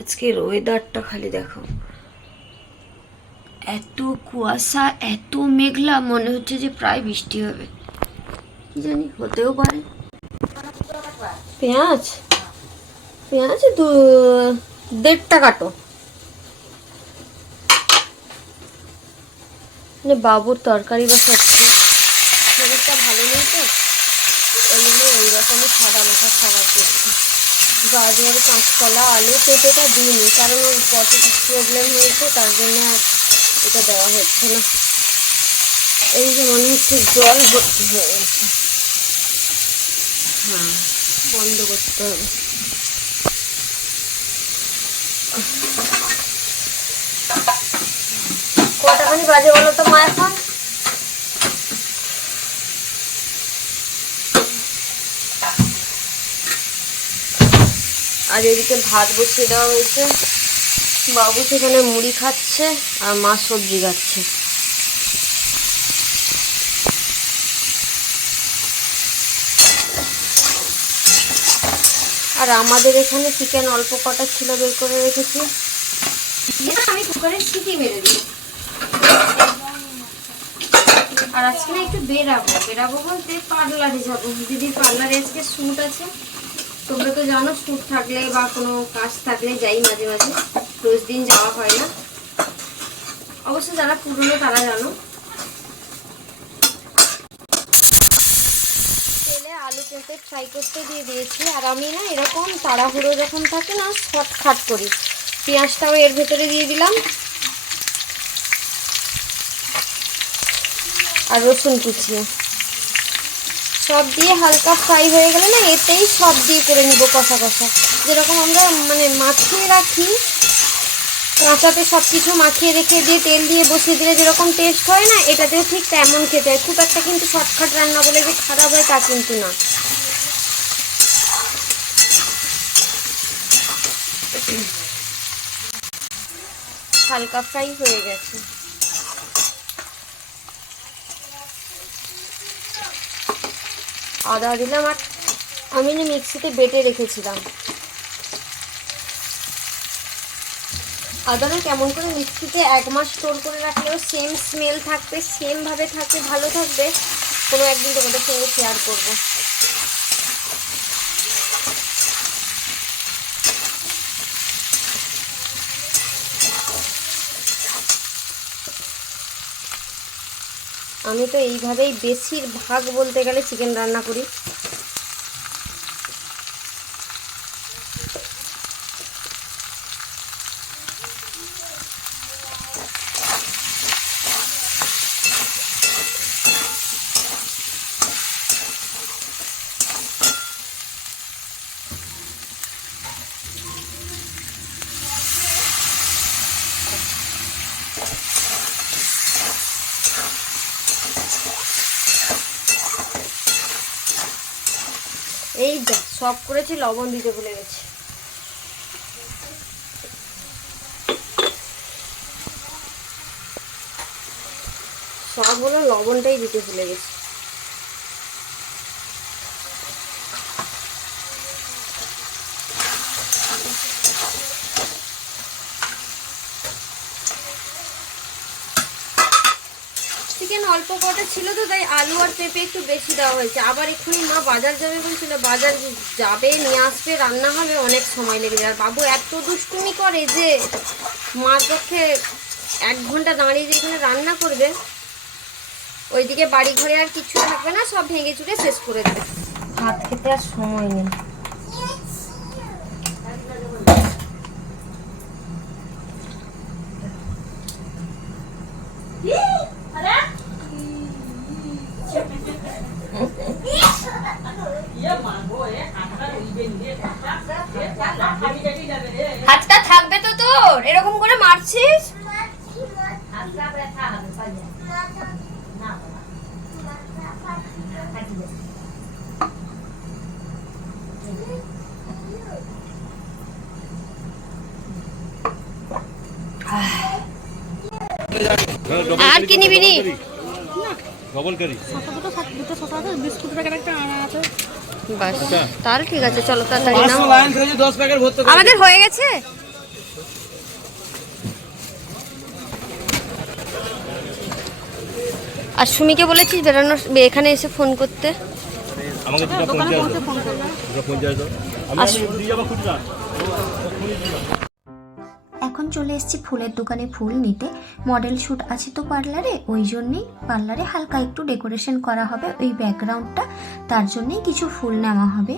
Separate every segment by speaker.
Speaker 1: আজকের ওয়েদারটা খালি দেখো। এত কুয়াশা, এত মেঘলা, মনে হচ্ছে যে প্রায় বৃষ্টি হবে। কি জানি, হতেও পারে। পেঁয়াজ? পেঁয়াজ দু, দেড়টা কাটো। মানে বাবুর তরকারি বসাচ্ছি শরীরটা ভালো নেই তো ওই রকমই সাদা মাথা খাবার করছি। গাজর কাঁচকলা আলু, পেঁপেটা দিইনি, কারণ ওর পটে প্রবলেম হয়েছে, তার জন্য আর এটা দেওয়া হচ্ছে না। এই যে মনে হচ্ছে জল ভর্তি হয়ে গেছে। হ্যাঁ বন্ধ করতে হবে। কটাখানি বাজে বলো তো মা এখন? আর এদিকে ভাত বসিয়ে দেওয়া হয়েছে। বাবু সেখানে মুড়ি খাচ্ছে আর মা সবজি খাচ্ছে। আর আমাদের এখানে চিকেন অল্প কটা ছিল বের করে রেখেছি। আমি কুকারের সিটি মেরে দিই আর আজকে না একটু বেরাবো। বেরাবো বলতে পার্লারে যাব। দিদির পার্লারে আজকে শ্যুট আছে। তোমরা তো জানো শ্যুট থাকলে বা কোনো কাজ থাকলে যাই মাঝে মাঝে। রোজ দিন যাওয়া হয় না। অবশ্য যারা পুরনো তারা জানো। তেলে আলু পেঁপে ফ্রাই করতে দিয়ে দিয়েছি। আর আমি না এরকম তাড়াহুড়ো যখন থাকে না শর্টকাট করি। পেঁয়াজটাও এর ভেতরে দিয়ে দিলাম। আর রসুন কুচিয়ে। সব দিয়ে হালকা ফ্রাই হয়ে গেলে না এতেই সব দিয়ে করে নিব কষা কষা। যেরকম আমরা মানে মাখিয়ে রাখি, কাঁচাতে সব কিছু মাখিয়ে রেখে দিয়ে তেল দিয়ে বসিয়ে দিলে যেরকম টেস্ট হয় না, এটাতেও ঠিক তেমন খেতে হয়। খুব একটা কিন্তু শর্টকাট রান্না বলে যে খারাপ হয় তা কিন্তু না। হালকা ফ্রাই হয়ে গেছে। আদা দিলাম আর আমি মিক্সিতে বেটে রেখেছিলাম। আদা না কেমন করে মিক্সিতে এক মাস স্টোর করে রাখলেও সেম স্মেল থাকবে সেমভাবে থাকবে, ভালো থাকবে। কোনো একদিন তোমাদের সঙ্গে শেয়ার করব। আমি তো এইভাবেই বেশিরভাগ বলতে গেলে চিকেন রান্না করি। এই যা সব করেছি লবণ দিতে ভুলে গেছি। সব হলো লবণটাই দিতে ভুলে গেছি। চিকেন অল্প কটা ছিল তো, তাই আলু আর পেঁপে একটু বেশি দেওয়া হয়েছে। আবার এক্ষুনি মা বাজার যাবে বলছিল, বাজার যাবে, নিয়ে আসবে, রান্না হবে, অনেক সময় লেগে আর বাবু এত দুষ্টুমি করে যে, মার পক্ষে এক ঘণ্টা দাঁড়িয়ে যে এখানে রান্না করবে, ওইদিকে বাড়ি ঘরে আর কিছু থাকবে না, সব ভেঙে চুরে শেষ করে দেবে। ভাত খেতে আর সময় নেই। আর কি নিবি নি?
Speaker 2: ডবল কারি।
Speaker 1: বাস তাহলে ঠিক আছে চলো তাড়াতাড়ি নাও।
Speaker 3: প্যাকেট
Speaker 1: আমাদের হয়ে গেছে? আর সুমিকে বলেছিস বেরোনোর এখানে এসে ফোন করতে।
Speaker 2: আমাকে দুটো পঞ্চাশ দুটো পঞ্চাশ দাও। আমি আমি দিয়ে যাব খুচরা
Speaker 4: এখন চলে এসেছি ফুলের দোকানে ফুল নিতে। মডেল শ্যুট আছে তো পার্লারে ওই জন্যেই পার্লারে হালকা একটু ডেকোরেশন করা হবে ওই ব্যাকগ্রাউন্ডটা তার জন্যেই কিছু ফুল নেওয়া হবে।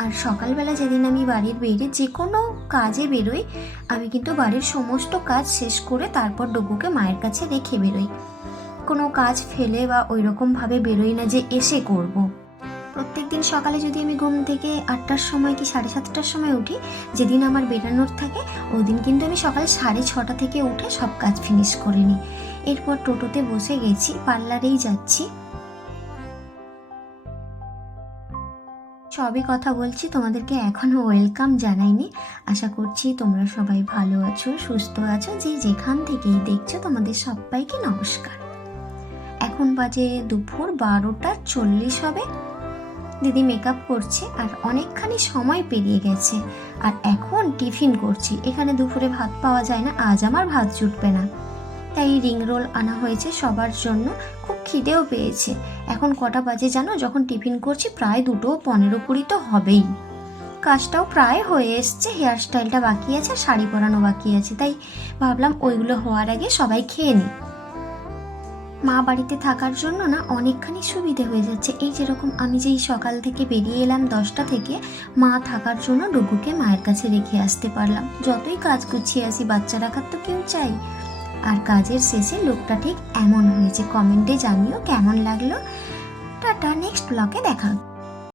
Speaker 4: আর সকালবেলা যেদিন আমি বাড়ির বাইরে যে কোনো কাজে বেরোই আমি কিন্তু বাড়ির সমস্ত কাজ শেষ করে তারপর ডুগুকে মায়ের কাছে রেখে বেরোই। কোনো কাজ ফেলে বা ওই রকমভাবে বেরোই না যে এসে করব। প্রত্যেক দিন সকালে যদি আমি ঘুম থেকে আটটার সময় কি সাড়ে সাতটার সময় উঠি, যেদিন আমার বেরানোর থাকে ওই দিন কিন্তু আমি সকাল সাড়ে ছটা থেকে উঠে সব কাজ ফিনিশ করে নিই। এরপর টোটোতে বসে গেছি, পার্লারেই যাচ্ছি। সবই কথা বলছি, তোমাদেরকে এখনও ওয়েলকাম জানাইনি। আশা করছি তোমরা সবাই ভালো আছো, সুস্থ আছো, যে যেখান থেকেই দেখছ তোমাদের সবাইকে নমস্কার। এখন বাজে দুপুর বারোটা চল্লিশ হবে। দিদি মেকআপ করছে আর অনেকখানি সময় পেরিয়ে গেছে। আর এখন টিফিন করছি। এখানে দুপুরে ভাত পাওয়া যায় না, আজ আমার ভাত জুটবে না। তাই রিং রোল আনা হয়েছে সবার জন্য। খুব খিদেও পেয়েছে। এখন কটা বাজে জানো? যখন টিফিন করছি প্রায় দুটো পনেরো কুড়ি তো হবেই। কাজটাও প্রায় হয়ে এসছে হেয়ার স্টাইলটা বাকি আছে শাড়ি পরানো বাকি আছে। তাই ভাবলাম ওইগুলো হওয়ার আগে সবাই খেয়ে নিই। মা বাড়িতে থাকার জন্য না অনেকখানি সুবিধে হয়ে যাচ্ছে। এই যেরকম আমি যেই সকাল থেকে বেরিয়ে এলাম দশটা থেকে, মা থাকার জন্য ডুগুকে মায়ের কাছে রেখে আসতে পারলাম। যতই কাজ গুছিয়ে আসি, বাচ্চা রাখার তো কেউ চাই। আর কাজের শেষে লোকটা ঠিক এমন হয়েছে। কমেন্টে জানিও কেমন লাগল। টাটা, নেক্সট ব্লকে দেখা।